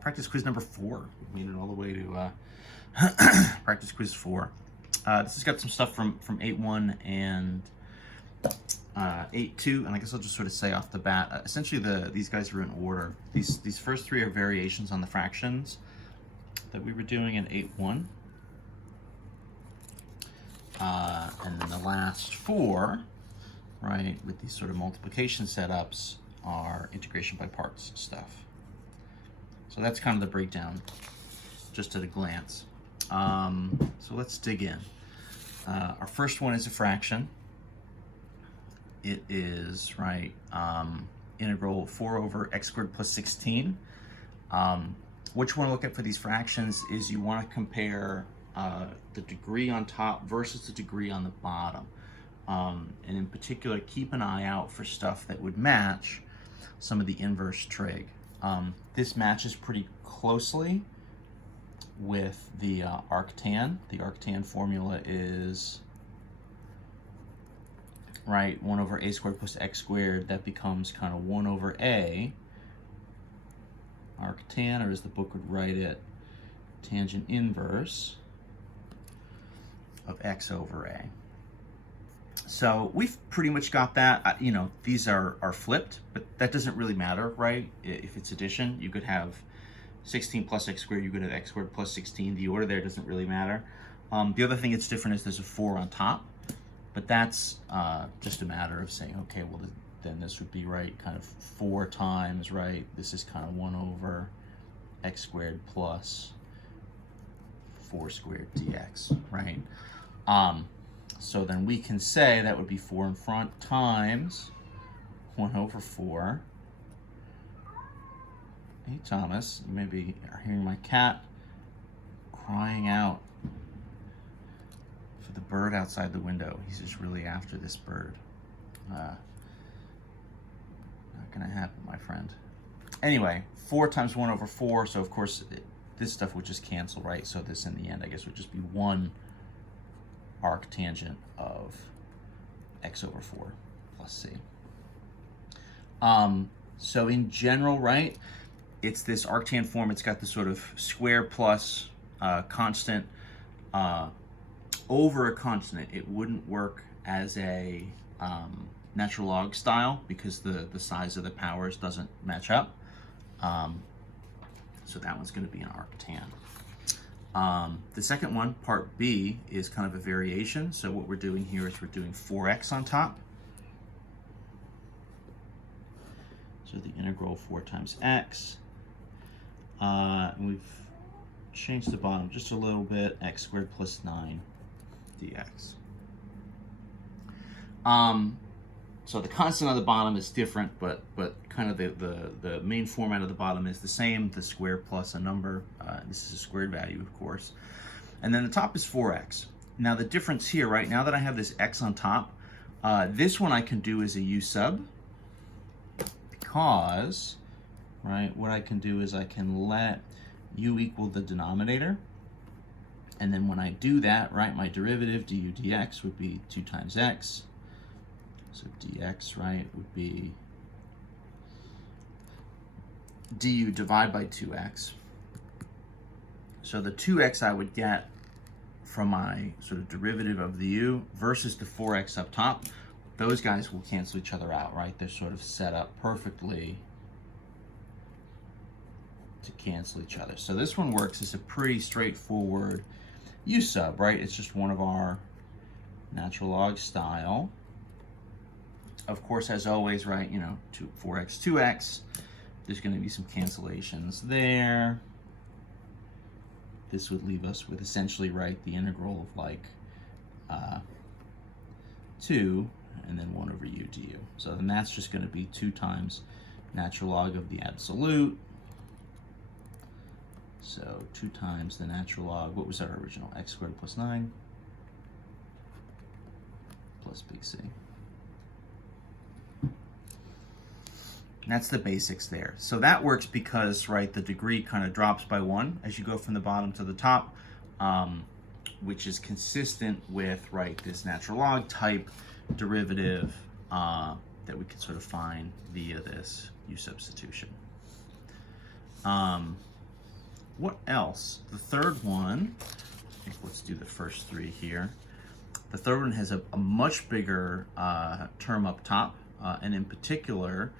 Practice quiz number 4. We made it all the way to practice quiz 4. This has got some stuff from 8.1 and 8.2, and I guess I'll just sort of say off the bat, essentially these guys are in order. These first 3 are variations on the fractions that we were doing in 8.1. And then the last 4, right, with these sort of multiplication setups are integration by parts stuff. So that's kind of the breakdown, just at a glance. So let's dig in. Our first one is a fraction. It is, right, integral 4 over x squared plus 16. What you want to look at for these fractions is you want to compare the degree on top versus the degree on the bottom. And in particular, keep an eye out for stuff that would match some of the inverse trig. This matches pretty closely with the arctan. The arctan formula is, right, 1 over a squared plus x squared. That becomes kind of 1 over a arctan, or as the book would write it, tangent inverse of x over a. So we've pretty much got that. You know, these are flipped, but that doesn't really matter, right? If it's addition, you could have 16 plus x squared, you could have x squared plus 16. The order there doesn't really matter. The other thing that's different is there's a 4 on top, but that's just a matter of saying, okay, well, then this would be, right, kind of 4 times, right? This is kind of 1 over x squared plus 4 squared dx, right? So then we can say that would be 4 in front times 1 over 4. Hey, Thomas, you maybe are hearing my cat crying out for the bird outside the window. He's just really after this bird. Not gonna happen, my friend. Anyway, 4 times 1 over 4, so of course this stuff would just cancel, right? So this in the end, I guess, would just be 1 arctangent of x over 4 plus c. So in general, right, it's this arctan form. It's got this sort of square plus constant over a constant. It wouldn't work as a natural log style because the size of the powers doesn't match up. So that one's going to be an arctan. The second one, part B, is kind of a variation. So what we're doing here is we're doing 4x on top. So the integral 4 times x. And we've changed the bottom just a little bit, x squared plus 9 dx. So the constant on the bottom is different, but kind of the main format of the bottom is the same, the square plus a number. This is a squared value, of course. And then the top is 4x. Now the difference here, right, now that I have this x on top, this one I can do as a u sub, because, right, what I can do is I can let u equal the denominator. And then when I do that, right, my derivative, du dx, would be 2 times x. So dx, right, would be du divided by 2x. So the 2x I would get from my sort of derivative of the u versus the 4x up top. Those guys will cancel each other out, right? They're sort of set up perfectly to cancel each other. So this one works as a pretty straightforward u sub, right? It's just one of our natural log style. Of course, as always, right, you know, 4x, 2x, there's going to be some cancellations there. This would leave us with essentially, right, the integral of like 2 and then 1 over u du. So then that's just going to be 2 times natural log of the absolute. So 2 times the natural log, what was our original? X squared plus 9 plus bc. That's the basics there. So that works because, right, the degree kind of drops by 1 as you go from the bottom to the top, which is consistent with, right, this natural log type derivative that we can sort of find via this u substitution. What else? The third one, I think let's do the first three here. The third one has a much bigger term up top, and in particular,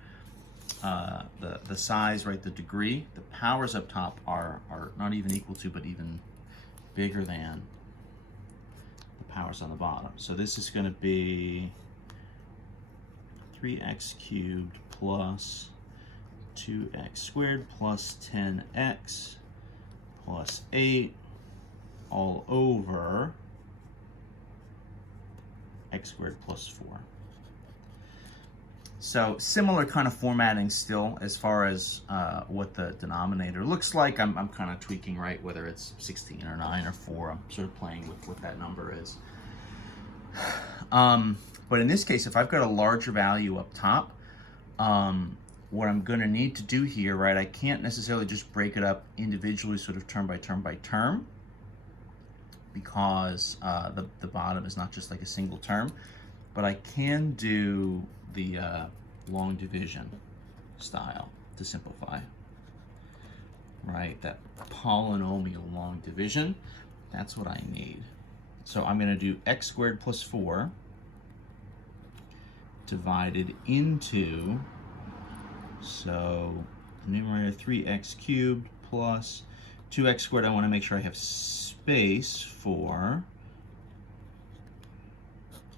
the size, right, the degree, the powers up top are not even equal to, but even bigger than the powers on the bottom. So this is going to be 3x cubed plus 2x squared plus 10x plus 8 all over x squared plus 4. So similar kind of formatting still as far as what the denominator looks like. I'm kind of tweaking, right, whether it's 16 or 9 or 4. I'm sort of playing with what that number is. But in this case, if I've got a larger value up top, what I'm going to need to do here, right, I can't necessarily just break it up individually, sort of term by term by term, because the bottom is not just like a single term, but I can do the long division style to simplify, right? That polynomial long division, that's what I need. So I'm going to do x squared plus 4 divided into, so numerator 3x cubed plus 2x squared. I want to make sure I have space for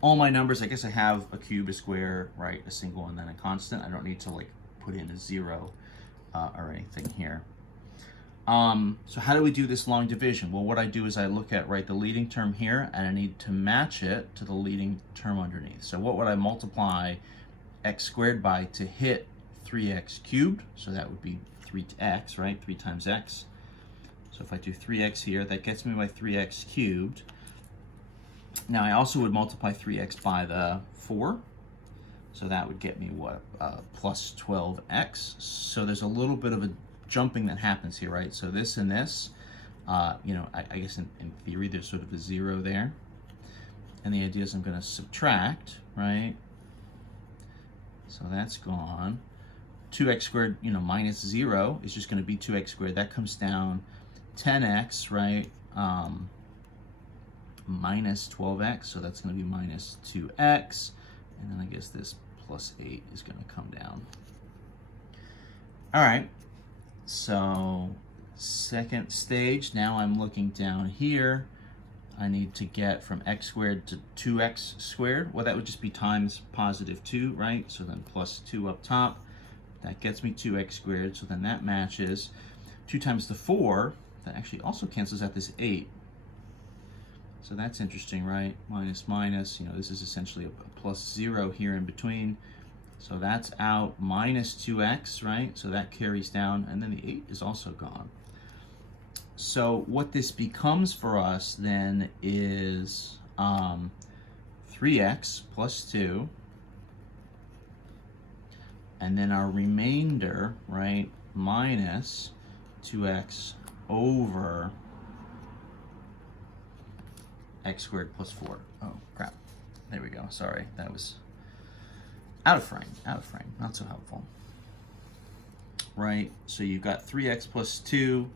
all my numbers. I guess I have a cube, a square, right, a single, and then a constant. I don't need to like put in a 0 or anything here. So how do we do this long division? Well, what I do is I look at, right, the leading term here, and I need to match it to the leading term underneath. So what would I multiply x squared by to hit 3x cubed? So that would be 3x, right, 3 times x. So if I do 3x here, that gets me my 3x cubed. Now I also would multiply 3x by the 4. So that would get me what? Plus 12x. So there's a little bit of a jumping that happens here, right? So this and this, you know, I guess in theory there's sort of a 0 there. And the idea is I'm going to subtract, right? So that's gone. 2x squared, you know, minus 0 is just going to be 2x squared. That comes down 10x, right? Minus 12x, so that's going to be minus 2x. And then I guess this plus 8 is going to come down. All right. So second stage, now I'm looking down here. I need to get from x squared to 2x squared. Well, that would just be times positive 2, right? So then plus 2 up top. That gets me 2x squared, so then that matches. 2 times the 4, that actually also cancels out this 8. So that's interesting, right? Minus, minus, you know, this is essentially a plus 0 here in between. So that's out, minus 2x, right? So that carries down, and then the 8 is also gone. So what this becomes for us then is 3x plus 2, and then our remainder, right, minus 2x over x squared plus 4. Oh, crap. There we go. Sorry, that was out of frame, not so helpful. Right, so you've got 3x plus 2,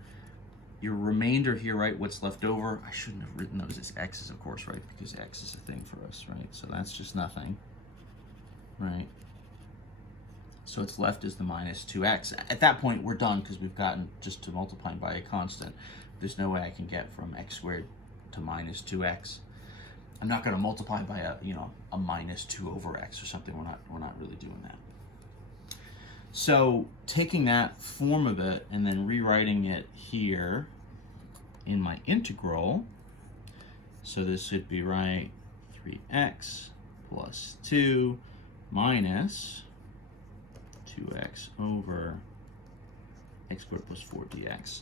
your remainder here, right, what's left over, I shouldn't have written those as x's, of course, right, because x is a thing for us, right, so that's just nothing, right, so what's left is the minus 2x. At that point, we're done, because we've gotten just to multiplying by a constant. There's no way I can get from x squared to minus 2x. I'm not going to multiply by a minus 2 over x or something. We're not really doing that. So taking that form of it and then rewriting it here in my integral. So this should be, right, 3x plus 2 minus 2x over x squared plus 4 dx.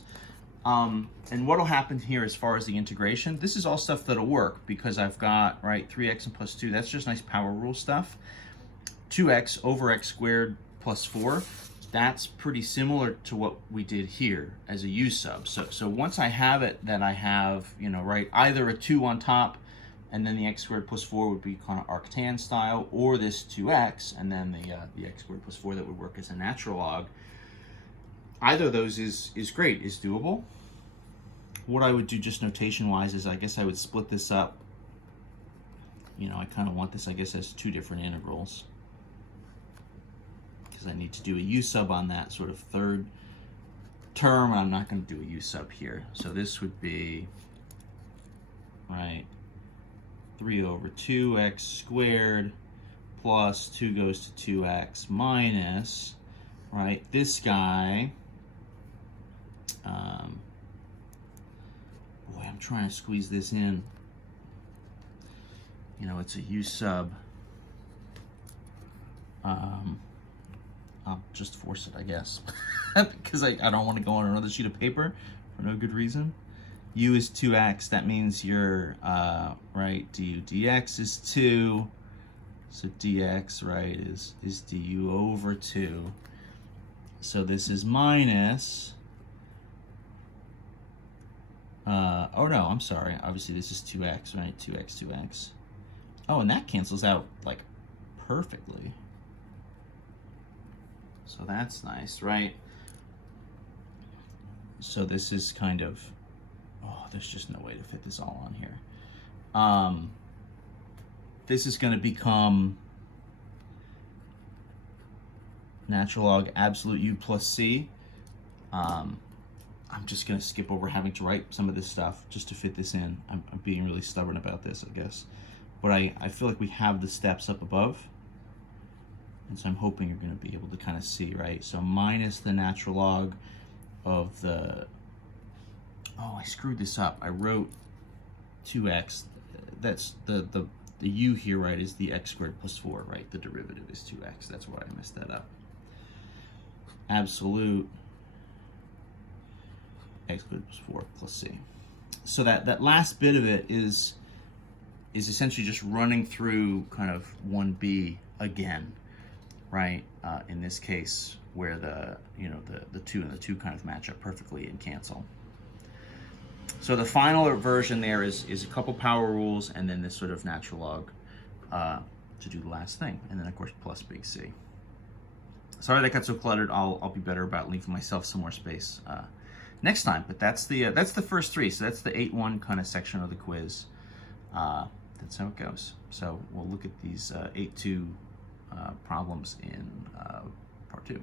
And what will happen here as far as the integration, this is all stuff that'll work because I've got, right, 3x and plus 2, that's just nice power rule stuff. 2x over x squared plus 4, that's pretty similar to what we did here as a u sub. So once I have it, then I have, you know, right, either a 2 on top, and then the x squared plus 4 would be kind of arctan style, or this 2x, and then the x squared plus 4 that would work as a natural log. either of those is great, is doable. What I would do just notation wise is I guess I would split this up. You know, I kind of want this, I guess, as two different integrals, because I need to do a u sub on that sort of third term. I'm not going to do a u sub here. So this would be, right, 3 over 2x squared plus 2 goes to 2x minus, right, this guy, boy, I'm trying to squeeze this in. You know, it's a u sub. I'll just force it, I guess, because I don't want to go on another sheet of paper for no good reason. U is 2x. That means your, right, du dx is 2. So dx, right, is du over 2. So this is minus, oh no, I'm sorry. Obviously this is 2x, right? 2x, 2x. Oh, and that cancels out like perfectly. So that's nice, right? So this is kind of, oh, there's just no way to fit this all on here. This is going to become natural log absolute u plus c. I'm just going to skip over having to write some of this stuff just to fit this in. I'm being really stubborn about this, I guess. But I feel like we have the steps up above. And so I'm hoping you're going to be able to kind of see, right? So minus the natural log of the, oh, I screwed this up. I wrote 2x. That's the u here, right, is the x squared plus 4, right? The derivative is 2x. That's why I messed that up. Absolute x squared plus 4 plus c. So that last bit of it is essentially just running through kind of 1b again, right? In this case, where the 2 and the 2 kind of match up perfectly and cancel. So the final version there is a couple power rules and then this sort of natural log to do the last thing, and then of course plus big C. Sorry that got so cluttered. I'll be better about leaving myself some more space next time. But that's the first three. So that's the 8-1 kind of section of the quiz. That's how it goes. So we'll look at these 8-2 problems in part 2.